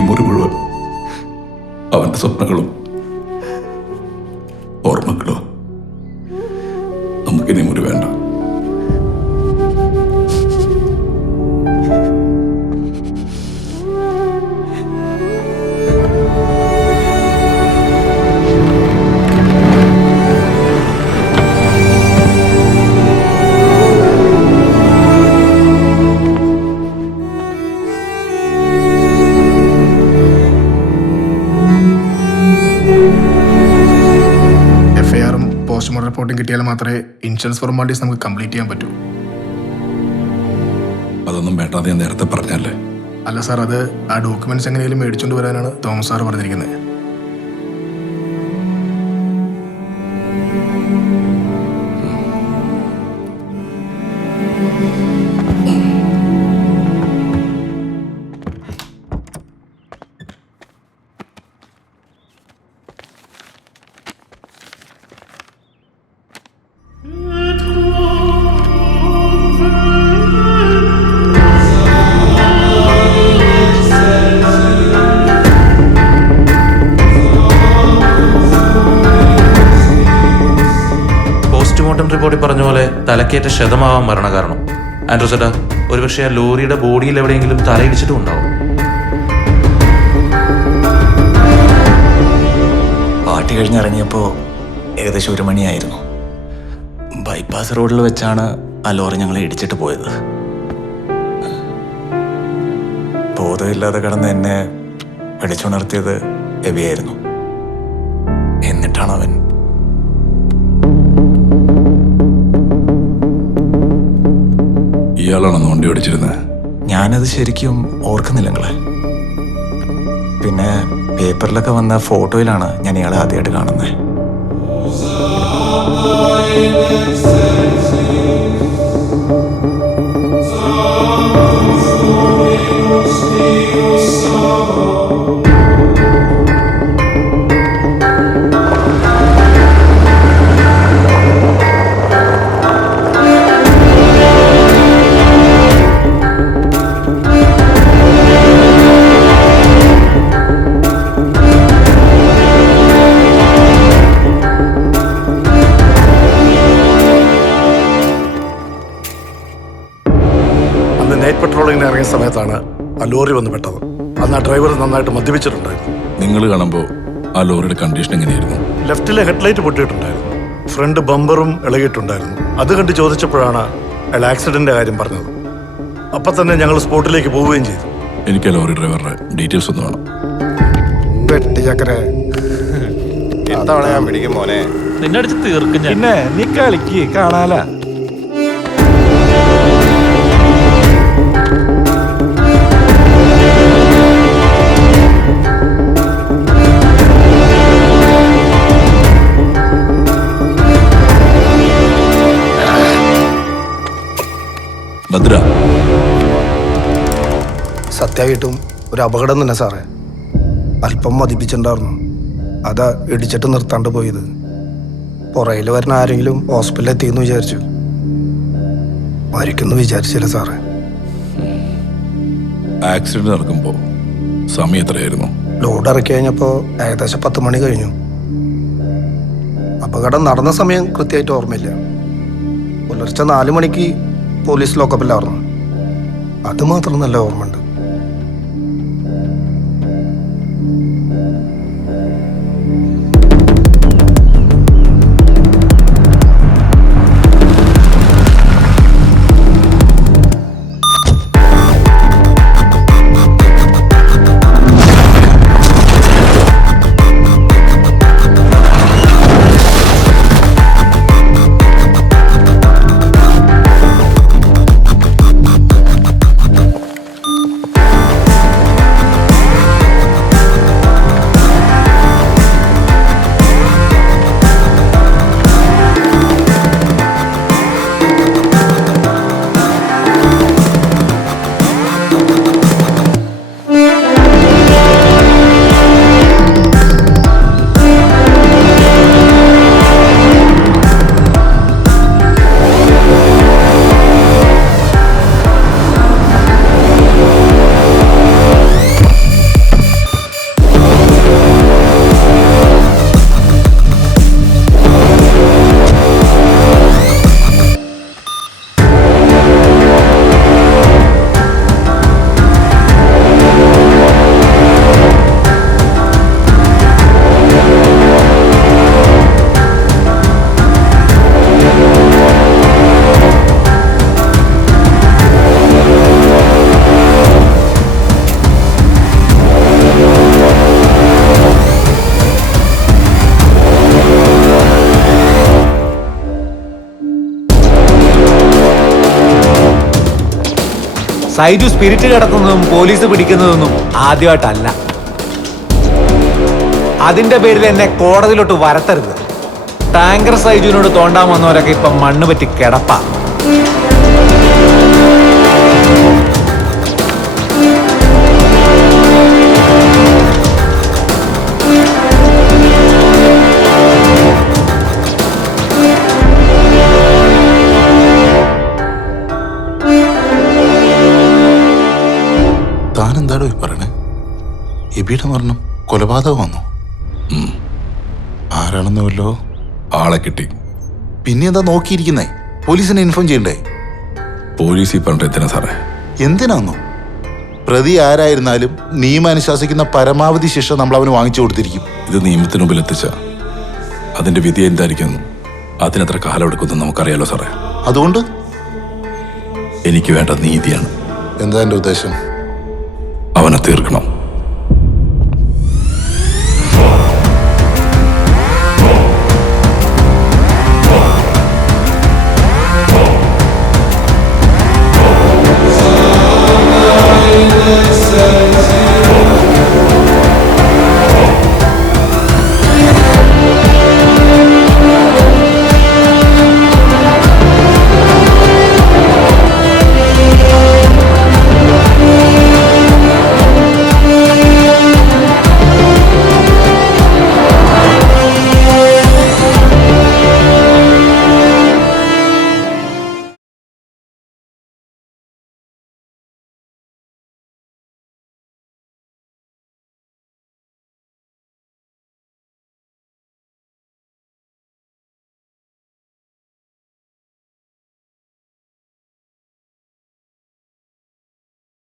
ഈ മുറി മുഴുവൻ അവന്റെ സ്വപ്നങ്ങളും ഓർമ്മകളും. നമുക്കിനി മുറി വേണ്ട. പോസ്റ്റ്മോർട്ടം റിപ്പോർട്ടും കിട്ടിയാൽ മാത്രമേ ഇൻഷുറൻസ് ഫോർമാലിറ്റീസ് നമുക്ക് കംപ്ലീറ്റ് ചെയ്യാൻ പറ്റൂ. അതൊന്നും വേണ്ടാതെ ഞാൻ നേരത്തെ പറഞ്ഞല്ലേ. അല്ല സാർ, അത് ആ ഡോക്യുമെന്റ്സ് എങ്ങനെയും മേടിച്ചുകൊണ്ട് വരാനാണ് തോമസ് സാർ പറഞ്ഞിരിക്കുന്നത്. പോസ്റ്റ്മോർട്ടം റിപ്പോർട്ടിൽ പറഞ്ഞ പോലെ തലക്കേറ്റ ക്ഷതമാവാൻ മരണകാരണം. ആൻഡ്രോസേട്ടാ, ഒരുപക്ഷെ ആ ലോറിയുടെ ബോഡിയിൽ എവിടെയെങ്കിലും തലയിടിച്ചിട്ടും ഉണ്ടാവും. പാർട്ടി കഴിഞ്ഞിറങ്ങിയപ്പോൾ ഏകദേശം 1 മണിയായിരുന്നു. ബൈപ്പാസ് റോഡിൽ വെച്ചാണ് ആ ലോറി ഞങ്ങളെ ഇടിച്ചിട്ട് പോയത്. ബോധമില്ലാതെ കിടന്ന് എന്നെ വിളിച്ചുണർത്തിയത് എബിയായിരുന്നു. എന്നിട്ടാണ് അവൻ ഇയാളാണെന്ന് വണ്ടി ഓടിച്ചിരുന്നത്. ഞാനത് ശരിക്കും ഓർക്കുന്നില്ല നിങ്ങളെ. പിന്നെ പേപ്പറിലൊക്കെ വന്ന ഫോട്ടോയിലാണ് ഞാൻ ഇയാളെ ആദ്യമായിട്ട് കാണുന്നത്. നൈറ്റ് പെട്രോളിങ്ങിന് ഇറങ്ങിയ സമയത്താണ് ആ ലോറി വന്ന് പെട്ടത്. അന്ന് ആ ഡ്രൈവർ നന്നായിട്ട് മദ്യപിച്ചിട്ടുണ്ടായിരുന്നു. നിങ്ങൾ കാണുമ്പോൾ ആ ലോറിയുടെ കണ്ടീഷൻ എങ്ങനെയായിരുന്നു? ലെഫ്റ്റിലെ ഹെഡ്ലൈറ്റ് പൊട്ടിയിട്ടുണ്ടായിരുന്നു, ഫ്രണ്ട് ബമ്പറും ഇളകിയിട്ടുണ്ടായിരുന്നു. അത് കണ്ട് ചോദിച്ചപ്പോഴാണ് അയാൾ ആക്സിഡന്റിന്റെ കാര്യം പറഞ്ഞത്. അപ്പം തന്നെ ഞങ്ങൾ സ്പോട്ടിലേക്ക് പോവുകയും ചെയ്തു. എനിക്ക് ലോറി ഡ്രൈവറുടെ ഡീറ്റെയിൽസ് ഒന്ന് വേണം. ഇത്തവണ ഞാൻ പിടിക്കും മോനെ. നിന്നെ അടിച്ച് തീർക്കും ഞാൻ. പിന്നെ നീ കളിക്ക്, കാണാല. ഭദ്ര, സത്യമായിട്ടും ഒരു അപകടം തന്നെ സാറേ. അല്പം മതിപ്പിച്ചിട്ടുണ്ടായിരുന്നു, അതാ ഇടിച്ചിട്ട് നിർത്താണ്ട് പോയത്. പുറയിൽ വരുന്ന ആരെങ്കിലും ഹോസ്പിറ്റലിൽ എത്തിയെന്ന് വിചാരിച്ചു. മരിക്കുന്നു വിചാരിച്ചില്ല സാറേ. ആക്സിഡന്റ് നടക്കുമ്പോൾ സമയം എത്രയായിരുന്നു? ലോഡ് ഇറക്കി കഴിഞ്ഞപ്പോൾ ഏകദേശം 10 മണി കഴിഞ്ഞു. അപകടം നടന്ന സമയം കൃത്യമായിട്ട് ഓർമ്മയില്ല. പുലർച്ചെ 4 മണിക്ക് പോലീസ് ലോക്കപ്പിലായിരുന്നു. അത് മാത്രം നല്ല ഓർമ്മയുണ്ട്. സൈജു സ്പിരിറ്റ് കിടക്കുന്നതും പോലീസ് പിടിക്കുന്നതൊന്നും ആദ്യമായിട്ടല്ല. അതിന്റെ പേരിൽ എന്നെ കോടതിയിലോട്ട് വരത്തരുത്. ടാങ്കർ സൈജുവിനോട് തോണ്ടാൻ വന്നവരൊക്കെ ഇപ്പം മണ്ണ് പറ്റി കിടപ്പാ. താൻ എന്താടോ ഈ പറയണേ? എബിയുടെ മരണം കൊലപാതകമാണോ? ആരാണെന്ന് വല്ലോ? ആളെ കിട്ടി. പിന്നെ എന്താ നോക്കിയിരിക്കുന്നേ? പോലീസിനെ ഇൻഫോം ചെയ്യണ്ടേ? പോലീസ് ഈ പറഞ്ഞിട്ട് എന്തിനാ സാറേ? എന്തിനാന്നോ? പ്രതി ആരായിരുന്നാലും നിയമം അനുശാസിക്കുന്ന പരമാവധി ശിക്ഷ നമ്മൾ അവന് വാങ്ങിച്ചു കൊടുത്തിരിക്കും. ഇത് നിയമത്തിന് മുമ്പിൽ എത്തിച്ച അതിന്റെ വിധി എന്തായിരിക്കും, അതിനെത്ര കാലം എടുക്കുമെന്ന് നമുക്കറിയാലോ സാറേ. അതുകൊണ്ട് എനിക്ക് വേണ്ട നീതിയാണ്. എന്താ എൻ്റെ ഉദ്ദേശം? അവനെ തീർക്കണം.